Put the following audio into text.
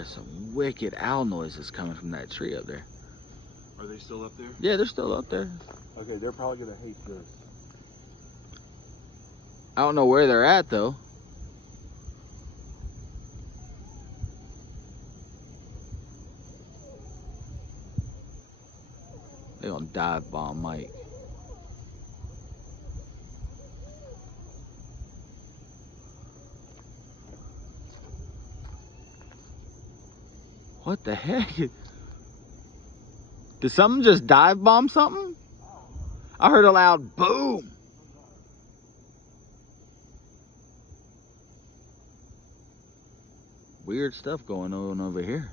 There's some wicked owl noises coming from that tree up there. Are they still up there? Yeah, they're still up there. Okay, they're probably gonna hate this. I don't know where they're at though. They're gonna dive bomb Mike. What the heck? Did something just dive bomb something? I heard a loud boom. Weird stuff going on over here.